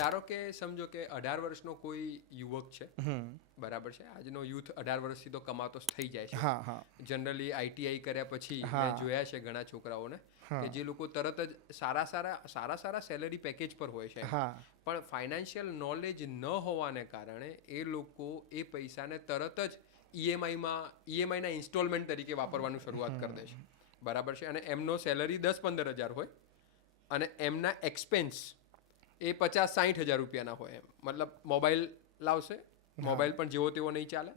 ધારો કે સમજો કે 18 વર્ષનો કોઈ યુવક છે, બરાબર છે, આજનો યુથ 18 વર્ષથી તો કમાતો જ થઈ જાય છે. જનરલી આઈટીઆઈ કર્યા પછી મેં જોયા છે ઘણા છોકરાઓને કે જે લોકો તરત જ સારા સેલરી પેકેજ પર હોય છે, પણ ફાઇનાન્શિયલ નોલેજ ન હોવાને કારણે એ લોકો એ પૈસાને તરત જ ઈએમઆઈના ઇન્સ્ટોલમેન્ટ તરીકે વાપરવાનું શરૂઆત કરી દે છે, બરાબર છે. અને એમનો સેલરી 10-15 હજાર હોય અને એમના એક્સપેન્સ એ 50-60 હજાર રૂપિયાના હોય. એમ મતલબ મોબાઈલ લાવશે, મોબાઈલ પણ જેવો તેવો નહીં ચાલે,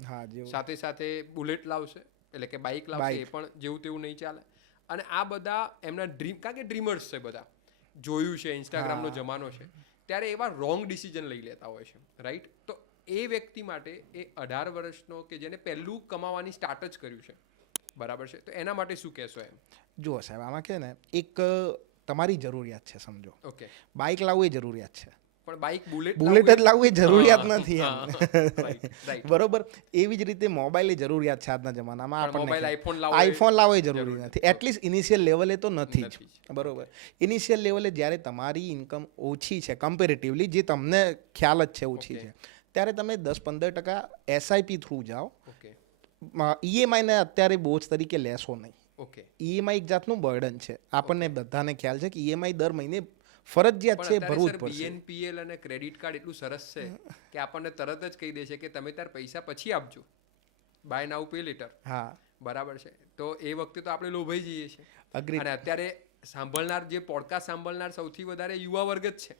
સાથે સાથે બુલેટ લાવશે એટલે કે બાઇક લાવશે, એ પણ જેવું તેવું નહીં ચાલે. અને આ બધા એમના ડ્રીમ, કારણ કે ડ્રીમર્સ છે બધા, જોયું છે, ઇન્સ્ટાગ્રામનો જમાનો છે, ત્યારે એવા રોંગ ડિસિઝન લઈ લેતા હોય છે, રાઈટ. તો એ વ્યક્તિ માટે એ 18 વર્ષનો કે જેને પહેલું કમાવાની સ્ટાર્ટ જ કર્યું છે, બરાબર છે, તો એના માટે શું કહેશો એમ? જુઓ સાહેબ, આમાં કે ને એક તમારી જરૂરિયાત છે, સમજો. ઓકે, બાઇક લાવવું એ જરૂરિયાત છે, પણ બાઇક બુલેટ જ લાવવું એ જરૂરિયાત નથી એમ. બરોબર. એવી જ રીતે મોબાઈલ એ જરૂરિયાત છે આજના જમાનામાં. આપણને આઈફોન લાવવો એ જરૂરી નથી, એટલીસ્ટ ઇનિશિયલ લેવલે તો નથી જ. બરોબર. ઇનિશિયલ લેવલે જ્યારે તમારી ઇન્કમ ઓછી છે કમ્પેરેટિવલી, જે તમને ખ્યાલ જ છે ઓછી છે, ત્યારે તમે 10-15% એસઆઈપી થ્રુ જાઓ. ઈએમઆઈને અત્યારે બોજ તરીકે લેશો નહીં. ઈએમઆઈ એક જાતનું બર્ડન છે, આપણને બધાને ખ્યાલ છે કે ઈએમઆઈ દર મહિને ફરજિયાત છે, ભરવું જ પડશે. બીએનપીએલ અને ક્રેડિટ કાર્ડ એટલું સરસ છે કે આપણને તરત જ કહી દે છે કે તમે તાર પૈસા પછી આપજો, બાય નાઉ પે લેટર. બરાબર છે. તો એ વખતે તો આપણે લોભાઈ જઈએ છીએ. અને અત્યારે સાંભળનાર, જે પોડકાસ્ટ સાંભળનાર સૌથી વધારે યુવા વર્ગ જ છે.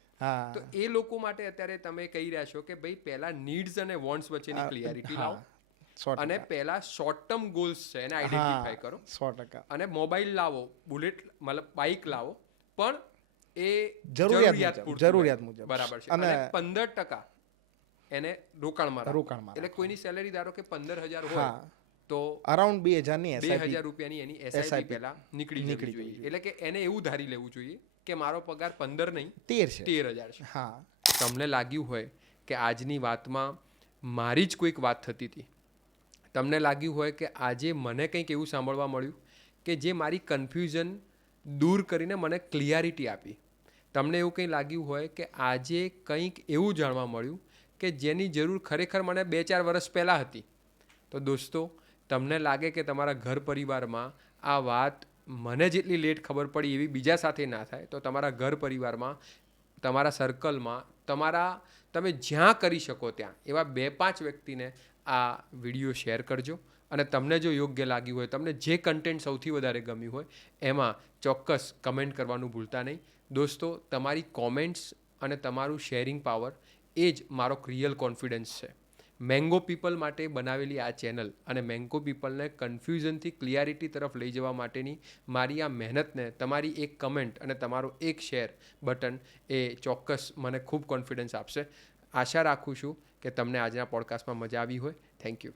તો એ લોકો માટે અત્યારે તમે કહી રહ્યા છો કે ભાઈ પહેલા નીડ્સ અને વોન્ટ્સ વચ્ચેની ક્લિયરિટી લાવો, અને પહેલા શોર્ટ ટર્મ ગોલ્સ છે એને આઈડેન્ટિફાઈ કરો. 100%. અને મોબાઈલ લાવો, બુલેટ મતલબ બાઇક લાવો, પણ એ જરૂરિયાત મુજબ, બરાબર છે. અને 15% એને રોકાણમાં રાખો. એટલે કોઈની સેલરી ધારો કે 15,000 હોય તો અરાઉન્ડ 2,000 રૂપિયાની એની એસઆઈપી પહેલા નીકળી જવી જોઈએ. એટલે કે એને એવું ધારી લેવું જોઈએ કે મારો પગાર 15 નહીં 13,000 છે. તમને લાગ્યું હોય કે આજની વાતમાં મારી જ કોઈક વાત થતી હતી, તમને લાગ્યું હોય કે આજે મને કંઈક એવું સાંભળવા મળ્યું કે જે મારી કન્ફ્યુઝન દૂર કરીને મને ક્લિયરિટી આપી, તમને એવું કંઈ લાગ્યું હોય કે આજે કંઈક એવું જાણવા મળ્યું કે જેની જરૂર ખરેખર મને 2-4 વર્ષ પહેલાં હતી, તો દોસ્તો તમને લાગે કે તમારા ઘર પરિવારમાં આ વાત મને જેટલી લેટ ખબર પડી એવી બીજા સાથે ના થાય, તો તમારા ઘર પરિવારમાં, તમારા સર્કલમાં, તમે જ્યાં કરી શકો ત્યાં એવા 2-5 વ્યક્તિને આ વિડીયો શેર કરજો. અને તમને જો યોગ્ય લાગ્યું હોય, તમને જે કન્ટેન્ટ સૌથી વધારે ગમ્યું હોય, એમાં ચોક્કસ કમેન્ટ કરવાનું ભૂલતા નહીં. દોસ્તો, તમારી કોમેન્ટ્સ અને તમારું શેરિંગ પાવર એ જ મારો રિયલ કોન્ફિડન્સ છે. મેંગો પીપલ માટે બનાવેલી આ ચેનલ અને મેંગો પીપલને કન્ફ્યુઝનથી ક્લિયરિટી તરફ લઈ જવા માટેની મારી આ મહેનતને તમારી એક કમેન્ટ અને તમારો એક શેર બટન એ ચોક્કસ મને ખૂબ કોન્ફિડન્સ આપશે. આશા રાખું છું કે તમને આજના પોડકાસ્ટમાં મજા આવી હોય. Thank you.